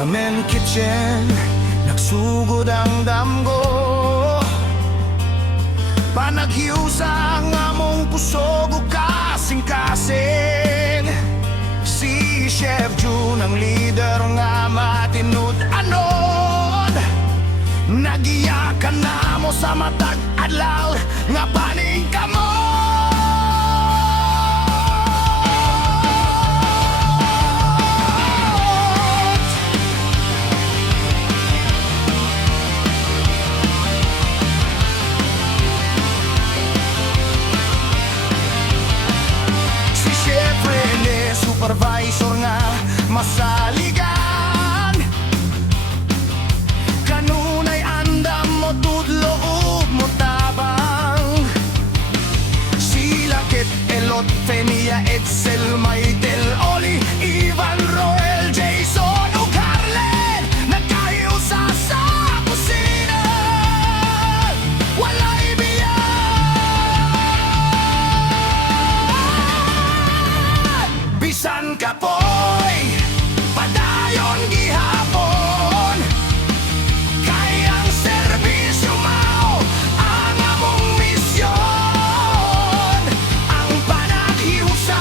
Sa main kitchen, nagsugod ang damgo. Panaghiusa ang among pusog ug kasing-kasing. Si Chef June ang leader nga matinud anon. Nagiyakan na mo sa matag adlaw nga paning kamo. Supervisor nga masaligan, kanunay andam mo tudlo ug mo tabang. Sila Kit, Elot, Fenia, Edsel, Maitel, Oli, Ivan, Roel, Jason ug Harlen nagkahiusa sa kusina. Walay bisan kapoy, padayon gihapon. Kay ang serbisyo mao ang among misyon. Ang panaghiusa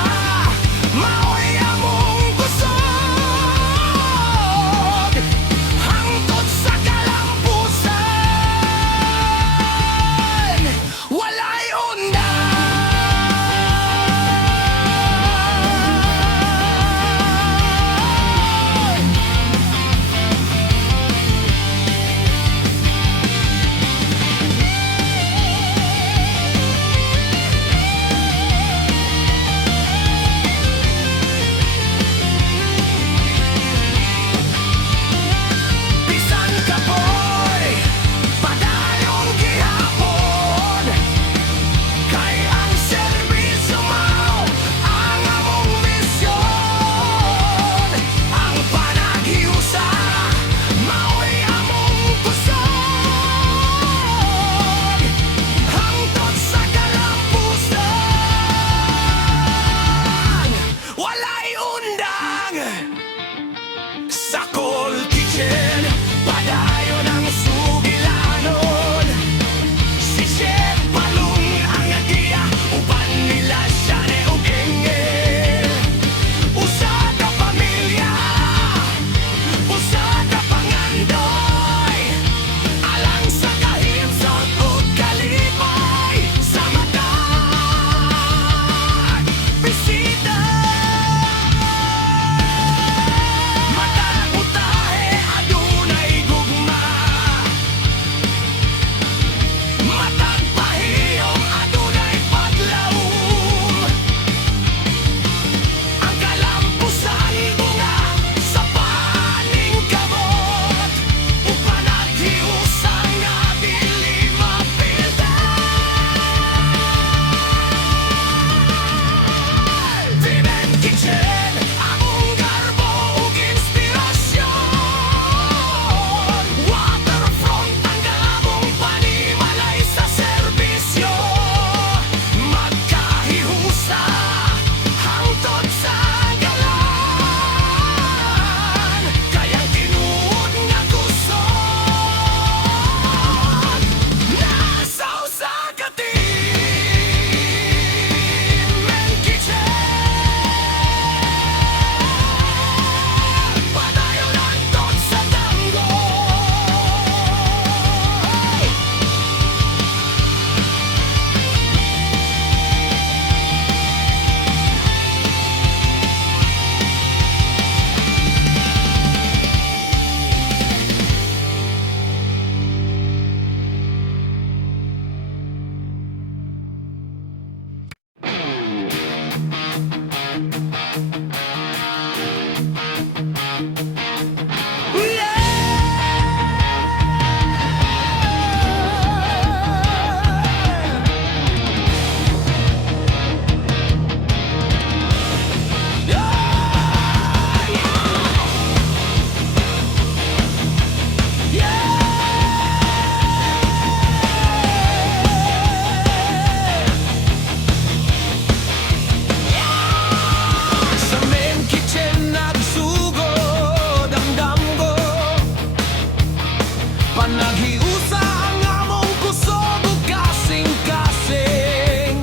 Panaghiusa ang among kusog ug kasing-kasing.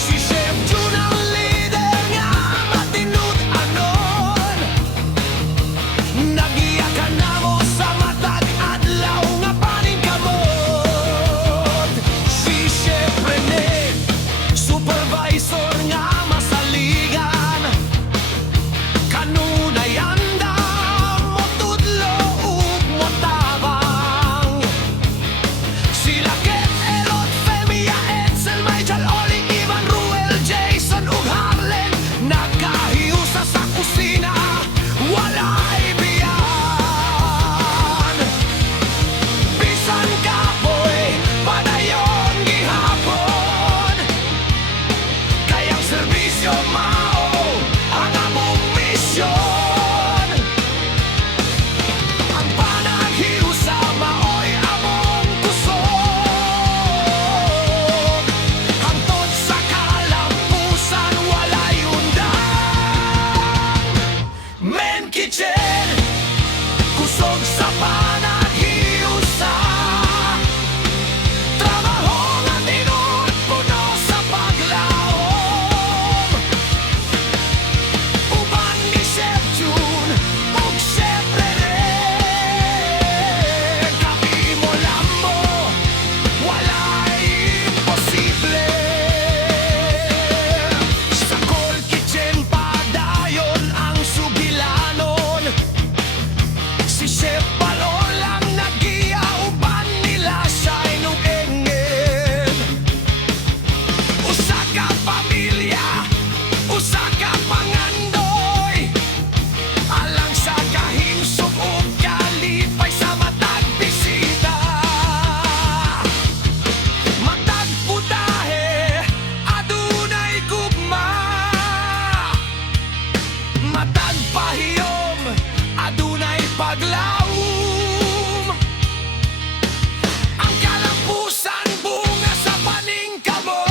Si Chef June ang leader nga matinud-anon. Nagiyakan namo sa matag adlaw nga paningkamot. Si Chef Rene, supervisor nga masaligan. Kanunay andam mo tudlo ug motabang. Sila Ket, Elot, Femia, Edsel, Michael, Oli, Ivan, Ruel, Jason ug Harlen nagkahiusa sa kusina, walay biyan. Bisan kapoy, padayon gihapon. Kayang serbisyo mao ang among misyon. Ang panaghiusa mao'y among kusog. Hangtod sa kalampusan walay undang. Men Kitchen, kusog sa panaghiusa. Trabaho nga tinud, puno sa paglaom. Uban ni Chef June ug Chef Rene. Kami mo lambo, walay imposible. Sa Cold Kitchen padayon ang sugilanon. Si Chef Balon lang nagiya, uban nila siya'y nung engel. Usa ka pamilya, usa ka pangandoy. Alang sa kahimsog ug kalipay sa matag bisita. Matag putahe, adunay gugma. Matag pahiyom, adunay paglaom. Ang kalampusan bunga sa paningkamot.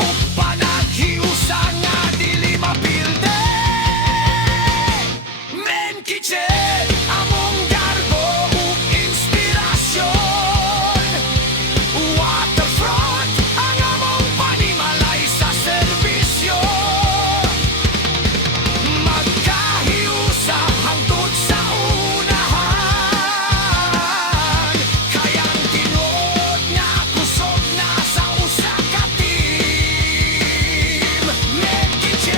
Ug panaghiusa nga dili mapilde. Men Kitchen, among garbo ug inspirasyon. Waterfront, ang among panimalay sa serbisyo. Magkahiusa hangtod sa unahan. Kayang tinuod nga kusog na sa usa ka team. Men Kitchen,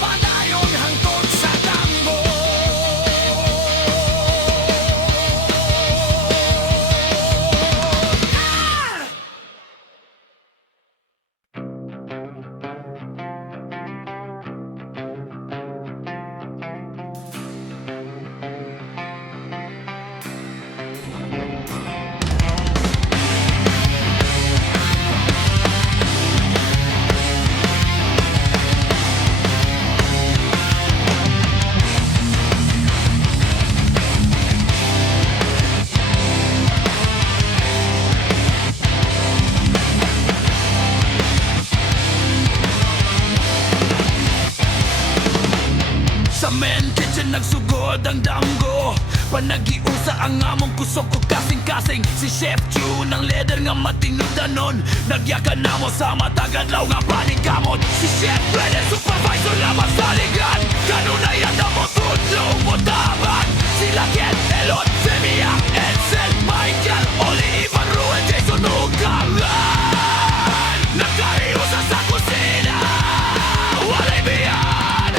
padayon hangtod sa damgo. Sa Men Kitchen nagsugod ang damgo. Panagiusa ang among kusog ug kasing-kasing. Si Chef June ang leader nga matinud-anon. Nagyakan namo sa matag adlaw nga paningkamot. Si Chef Rene, supervisor nga masaligan. Kanunay andam mo tudlo mo taban. Sila Ket, Elot, Femia, Edsel, Michael, Oli, Ivan, Ruel, Jason ug Harlen nagkahiusa sa kusina, walay biyan.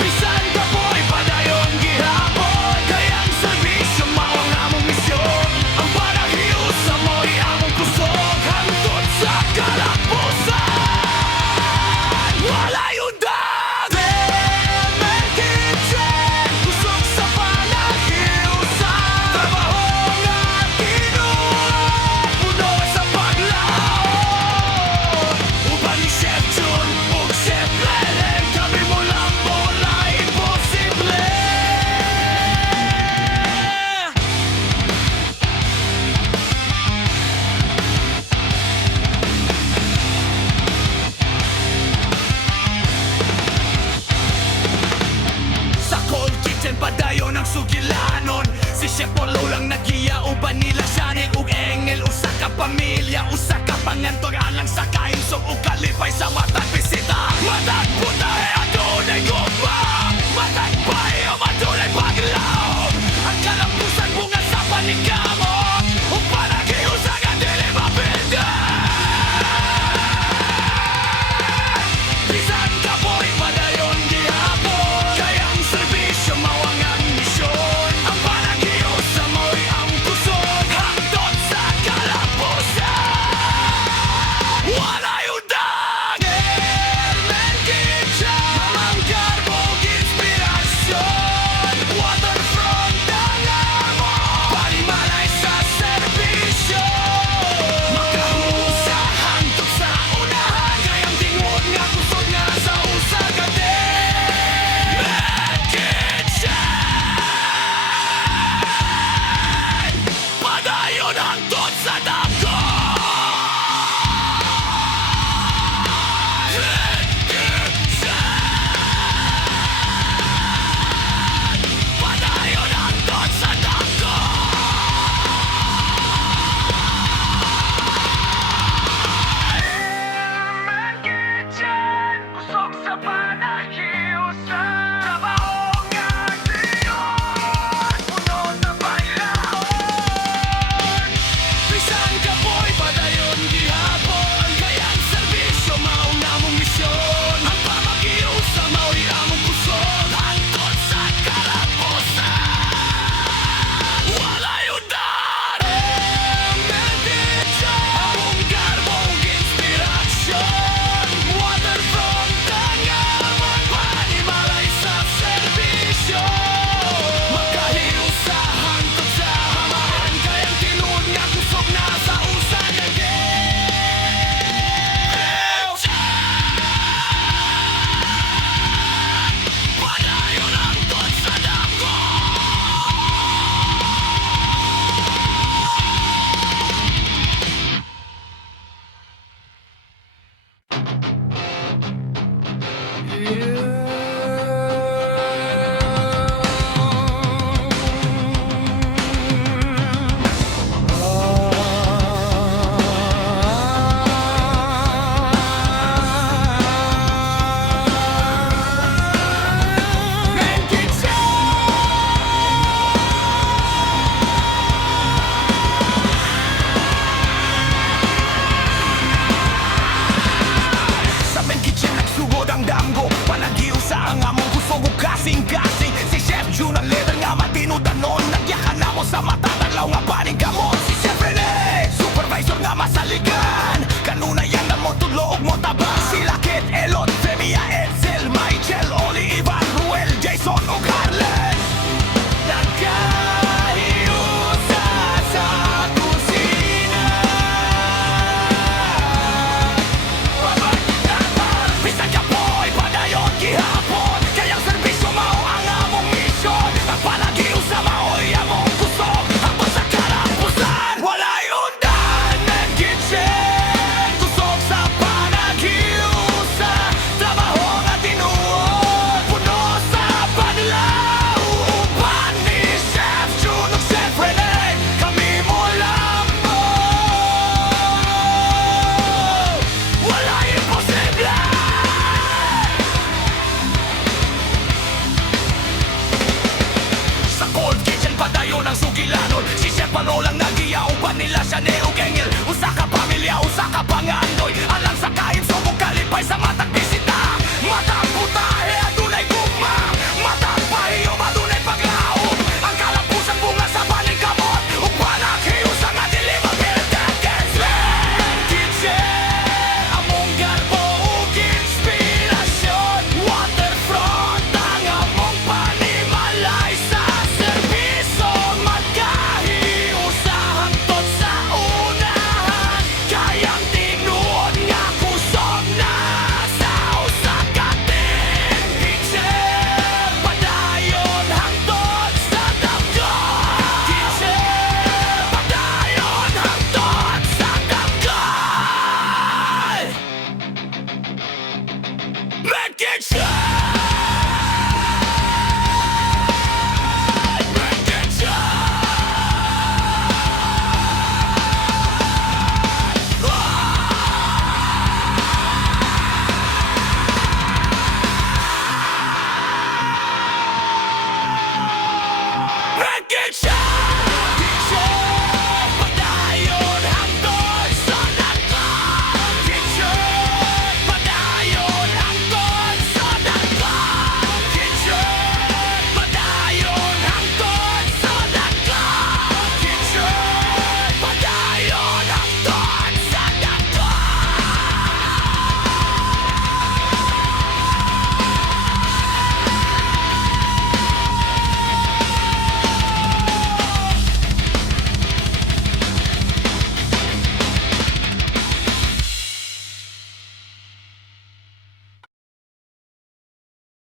Bisan kapoy, padayon gihapon. Kayang serbisyo mao ang among misyon. Ang panaghiusa mo'y among kusog. Hangtod sa kalampusan walay undang. sugilanon. Si Chef Polo lang nagiya uban nila siya ug engel. Usa ka pamilya, usa ka pangantoran lang sa kainsog ug kalipay sa matag bisita. Matag putay, adunay gugma. Matag bayo, adunay paglaw. Ang kalambusan bunga sa panikamot ug panagiyo sa kadili mapinda. Bisan ka boy, padayon gihapon. Kayang serbisyo mawangang misyon. Ang panagiyo sa mo'y ang kusog. Hangtod sa kalapusan. Walay udang Herman Kitchen. Mamang karbog inspirasyon. Waterfront ang amon. Panimalay sa serbisyo. Makahusa hangtod sa unahan. Kayang tingod nga kusog nga sa usagatin. Herman Kitchen. Padayon hangtod sa dapko. Padayon hangtod sa dapko. Herman Kitchen. Kusog sa panahiusan. Trabaho nga siyon. Puno sa bayraon. Bisan ka boy, padayon gihapon. Kayang serbisyo mauna mong misyon. Ang pamagiyo sa mao'y among kusog. Hangtod sa kalapusan. Walay udar Herman Kitchen. Among karbong inspirasyon. Waterfront ang amon. Panimalay sa serbisyo. Makahiyo sa hangtod sa hamahan. Kayang tinuod nga kusog na sa usagatin. Padayon hangtod sa dapko. Herman Kitchen. Sa Men Kitchen nagsugod ang damgo. Panagiyo sa ang among kusog ug kasing-kasing. Si Chef June ang leader nga matinudanon. Nagyakan na mo sa matatalaw nga paning gamot. Si Chef Rene, supervisor nga masaligan. Kanunayan na mo tudlo ug mo tabang. Sila Kit, Elot, Femia, Edsel, Michael, Oli, Ivan, Ruel, Jason ug Harlan. Nagkahiusa sa kusina. Bisan ka boy, padayon gihapon. Kayang serbisyo mao ang among misyon. Ang panagiyo sa mao'y among kusog. Hangtod sa kalapusan. Walay undan Herman Kitchen. Kusog sa panagiyo sa trabaho nga tinuod. Puno sa paglaw. Uban ni Chef June ug Chef Rene. Kami mo lambo. Walay imposible. Sa Cold Kitchen padayon ang sugilanon. Si Chef Pano lang nagiya uban nila siya ni ug engel. Usa ka pamilya, usa ka pangandoy. Alang sa kain so kalipay sa matag